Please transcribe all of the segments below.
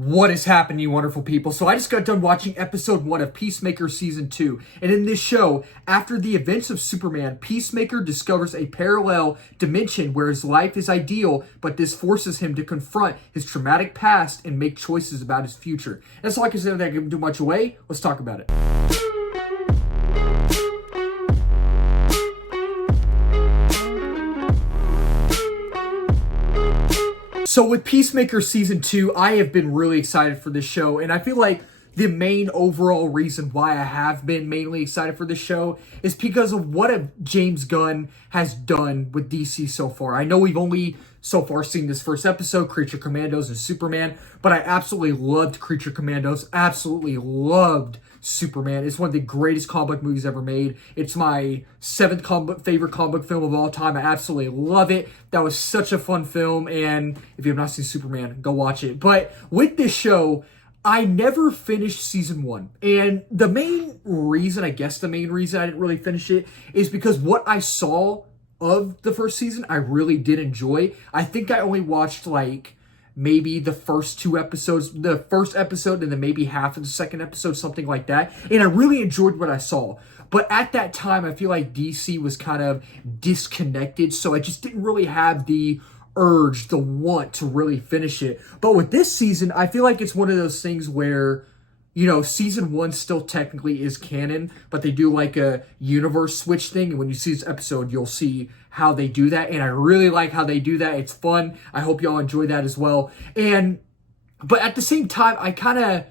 What is happening, you wonderful people? So I just got done watching episode 1 of Peacemaker Season 2. And in this show, after the events of Superman, Peacemaker discovers a parallel dimension where his life is ideal, but this forces him to confront his traumatic past and make choices about his future. That's all I can say without giving too much away. Let's talk about it. So with Peacemaker Season 2, I have been really excited for this show, and I feel like the main overall reason why I have been mainly excited for this show is because of what James Gunn has done with DC so far. I know we've only so far seen this first episode, Creature Commandos and Superman, but I absolutely loved Creature Commandos, absolutely loved Superman. It's one of the greatest comic book movies ever made. It's my 7th favorite comic book film of all time. I absolutely love it. That was such a fun film, and if you have not seen Superman, go watch it. But with this show, I never finished season 1. And the main reason I didn't really finish it is because what I saw of the first season, I really did enjoy. I think I only watched like maybe the first 2 episodes, the first episode and then maybe half of the second episode, something like that. And I really enjoyed what I saw. But at that time, I feel like DC was kind of disconnected. So I just didn't really have the urge, the want to really finish it. But with this season, I feel like it's one of those things where, you know, season 1 still technically is canon, but they do like a universe switch thing. And when you see this episode, you'll see how they do that. And I really like how they do that. It's fun. I hope y'all enjoy that as well. But at the same time, I kind of,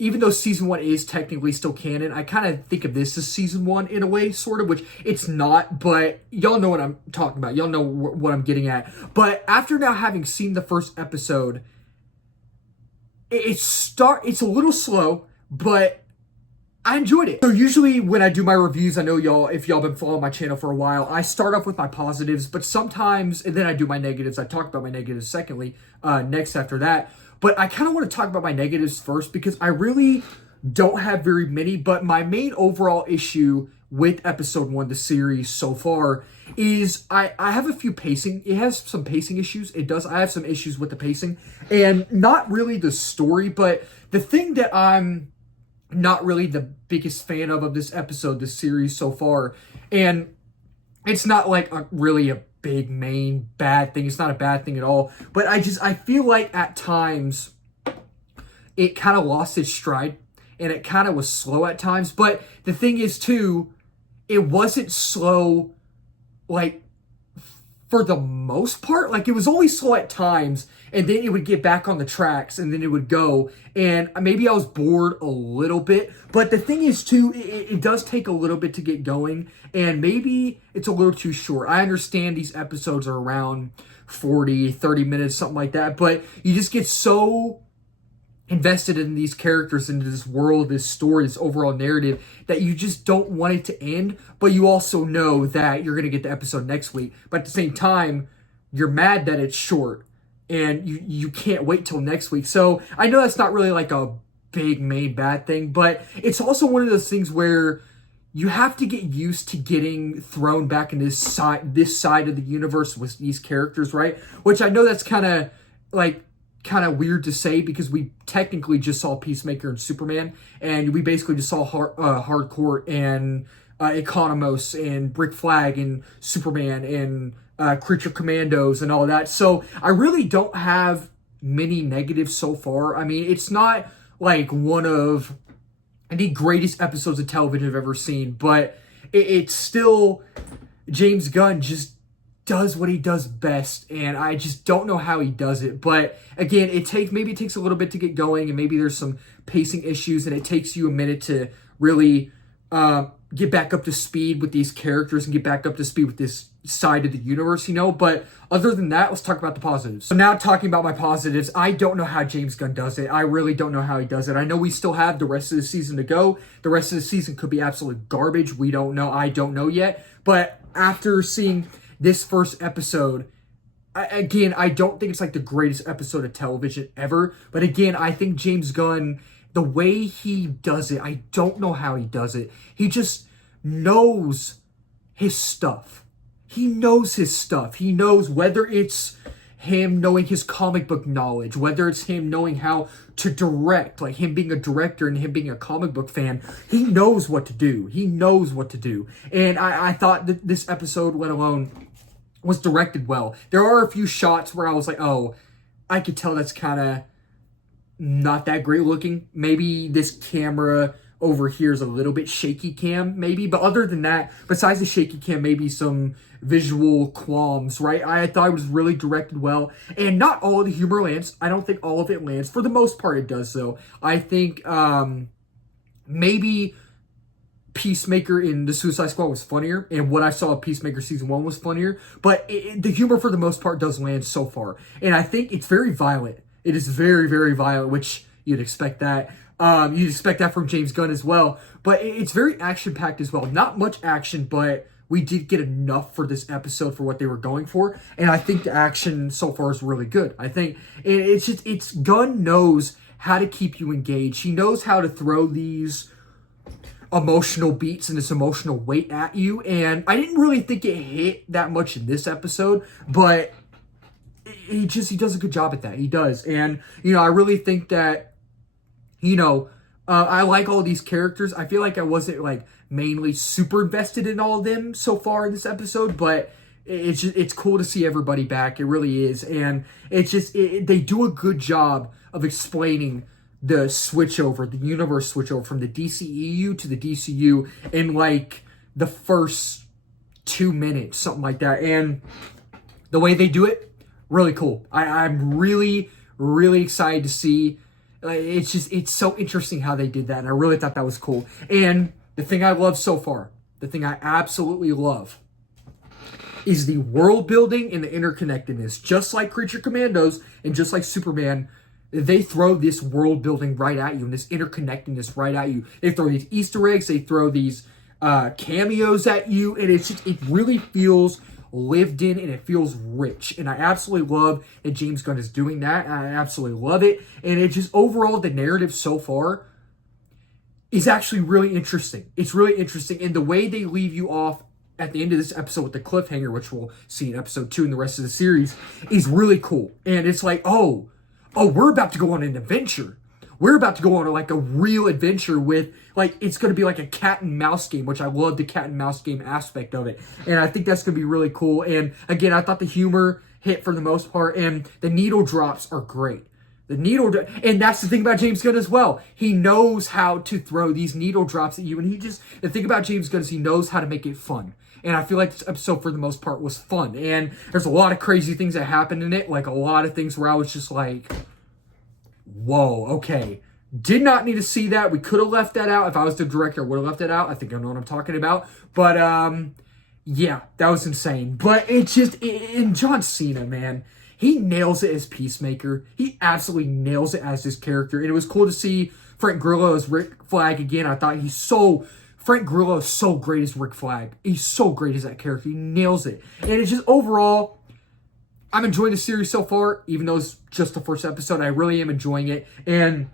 even though season 1 is technically still canon, I kind of think of this as season 1 in a way, sort of, which it's not, but y'all know what I'm talking about. Y'all know what I'm getting at. But after now having seen the first episode, it's a little slow, but I enjoyed it. So usually when I do my reviews, I know if y'all been following my channel for a while, I start off with my positives, but sometimes, and then I do my negatives. I talk about my negatives next after that. But I kind of want to talk about my negatives first because I really don't have very many, but my main overall issue with episode 1, the series so far, is I have a few pacing. It has some pacing issues. It does. I have some issues with the pacing and not really the story, but the thing that I'm not really the biggest fan of this episode, this series so far, and it's not like really a big main bad thing. It's not a bad thing at all, but I feel like at times it kind of lost its stride and it kind of was slow at times. But the thing is too, it wasn't slow like for the most part. Like it was only slow at times and then it would get back on the tracks and then it would go. And maybe I was bored a little bit. But the thing is too, it does take a little bit to get going. And maybe it's a little too short. I understand these episodes are around 40, 30 minutes, something like that. But you just get so invested in these characters, into this world, this story, this overall narrative, that you just don't want it to end. But you also know that you're going to get the episode next week. But at the same time, you're mad that it's short. And you can't wait till next week. So I know that's not really like a big main bad thing, but it's also one of those things where you have to get used to getting thrown back in this side of the universe with these characters, right? Which I know that's kind of weird to say because we technically just saw Peacemaker and Superman, and we basically just saw Hardcore and Economos and Brick Flag and Superman and Creature Commandos and all that. So I really don't have many negatives so far. I mean, it's not like one of the greatest episodes of television I've ever seen, but it's still, James Gunn just does what he does best, and I just don't know how he does it. But again, maybe it takes a little bit to get going, and maybe there's some pacing issues, and it takes you a minute to really get back up to speed with these characters and get back up to speed with this side of the universe, you know. But other than that, let's talk about the positives. So now talking about my positives, I don't know how James Gunn does it. I really don't know how he does it. I know we still have the rest of the season to go. The rest of the season could be absolute garbage. We don't know. I don't know yet. But after seeing this first episode, again, I don't think it's like the greatest episode of television ever. But again, I think James Gunn, the way he does it, I don't know how he does it. He just knows his stuff. He knows his stuff. He knows whether it's him knowing his comic book knowledge, whether it's him knowing how to direct, like him being a director and him being a comic book fan, he knows what to do. He knows what to do. And I thought that this episode, let alone, was directed well. There are a few shots where I was like, oh, I could tell that's kind of not that great looking. Maybe this camera over here is a little bit shaky cam, maybe. But other than that, besides the shaky cam, maybe some visual qualms, right? I thought it was really directed well. And not all of the humor lands. I don't think all of it lands. For the most part, it does, though. I think maybe Peacemaker in the Suicide Squad was funnier, and what I saw of Peacemaker Season 1 was funnier. But the humor, for the most part, does land so far. And I think it's very violent. It is very, very violent, which you'd expect that. You'd expect that from James Gunn as well. But it's very action-packed as well. Not much action, but we did get enough for this episode for what they were going for. And I think the action so far is really good. I think it's Gunn knows how to keep you engaged. He knows how to throw these emotional beats and this emotional weight at you. And I didn't really think it hit that much in this episode, but he does a good job at that. He does. And, I really think that, I like all these characters. I feel like I wasn't like mainly super invested in all of them so far in this episode, but it's cool to see everybody back. It really is. And they do a good job of explaining the switchover, the universe switchover from the DCEU to the DCU in like the first 2 minutes, something like that. And the way they do it, really cool. I'm really, really excited to see. It's so interesting how they did that, and I really thought that was cool. And the thing I love so far, the thing I absolutely love, is the world building and the interconnectedness. Just like Creature Commandos and just like Superman, they throw this world building right at you and this interconnectedness right at you. They throw these Easter eggs, they throw these cameos at you, and it really feels lived in, and it feels rich. And I absolutely love that James Gunn is doing that. I absolutely love it. And it just, overall, the narrative so far is actually really interesting. It's really interesting. And the way they leave you off at the end of this episode with the cliffhanger, which we'll see in episode 2 in the rest of the series, is really cool. And it's like, oh, we're about to go on an adventure. We're about to go on like a real adventure with, like, it's going to be like a cat and mouse game, which I love the cat and mouse game aspect of it. And I think that's going to be really cool. And again, I thought the humor hit for the most part, and the needle drops are great. And that's the thing about James Gunn as well. He knows how to throw these needle drops at you. And the thing about James Gunn is he knows how to make it fun. And I feel like this episode, for the most part, was fun. And there's a lot of crazy things that happened in it. Like, a lot of things where I was just like, whoa, okay. Did not need to see that. We could have left that out. If I was the director, I would have left it out. I think I know what I'm talking about. But, yeah, that was insane. But and John Cena, man, he nails it as Peacemaker. He absolutely nails it as this character. And it was cool to see Frank Grillo as Rick Flag again. I thought Frank Grillo is so great as Rick Flag. He's so great as that character. He nails it. And it's just overall, I'm enjoying the series so far, even though it's just the first episode. I really am enjoying it. And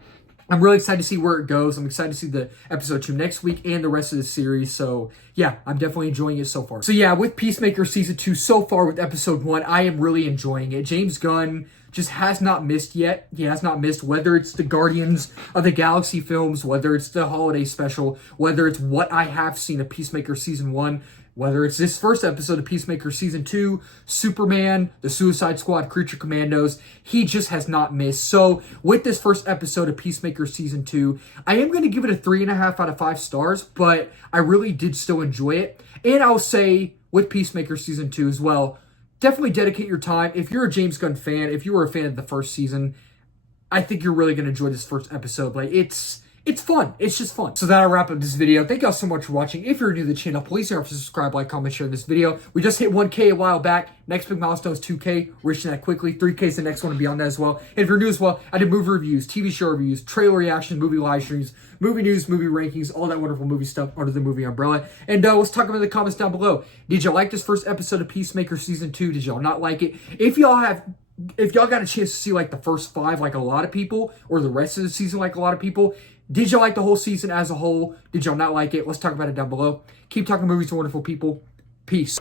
I'm really excited to see where it goes. I'm excited to see the episode 2 next week and the rest of the series. So, yeah, I'm definitely enjoying it so far. So, yeah, with Peacemaker Season 2 so far with Episode 1, I am really enjoying it. James Gunn just has not missed yet. He has not missed, whether it's the Guardians of the Galaxy films, whether it's the holiday special, whether it's what I have seen of Peacemaker Season 1, whether it's this first episode of Peacemaker Season 2, Superman, the Suicide Squad, Creature Commandos, he just has not missed. So, with this first episode of Peacemaker Season 2, I am going to give it a 3.5 out of 5 stars, but I really did still enjoy it. And I'll say, with Peacemaker Season 2 as well, definitely dedicate your time. If you're a James Gunn fan, if you were a fan of the first season, I think you're really going to enjoy this first episode. Like, it's fun. It's just fun. So that'll wrap up this video. Thank y'all so much for watching. If you're new to the channel, please don't forget to subscribe, like, comment, share this video. We just hit 1K a while back. Next big milestone is 2K. We're reaching that quickly. 3K is the next one to be on that as well. And if you're new as well, I did movie reviews, TV show reviews, trailer reactions, movie live streams, movie news, movie rankings, all that wonderful movie stuff under the movie umbrella. And let's talk about it in the comments down below. Did y'all like this first episode of Peacemaker Season 2? Did y'all not like it? If y'all got a chance to see like the first 5 like a lot of people, or the rest of the season like a lot of people, did y'all like the whole season as a whole? Did y'all not like it? Let's talk about it down below. Keep talking movies to wonderful people. Peace.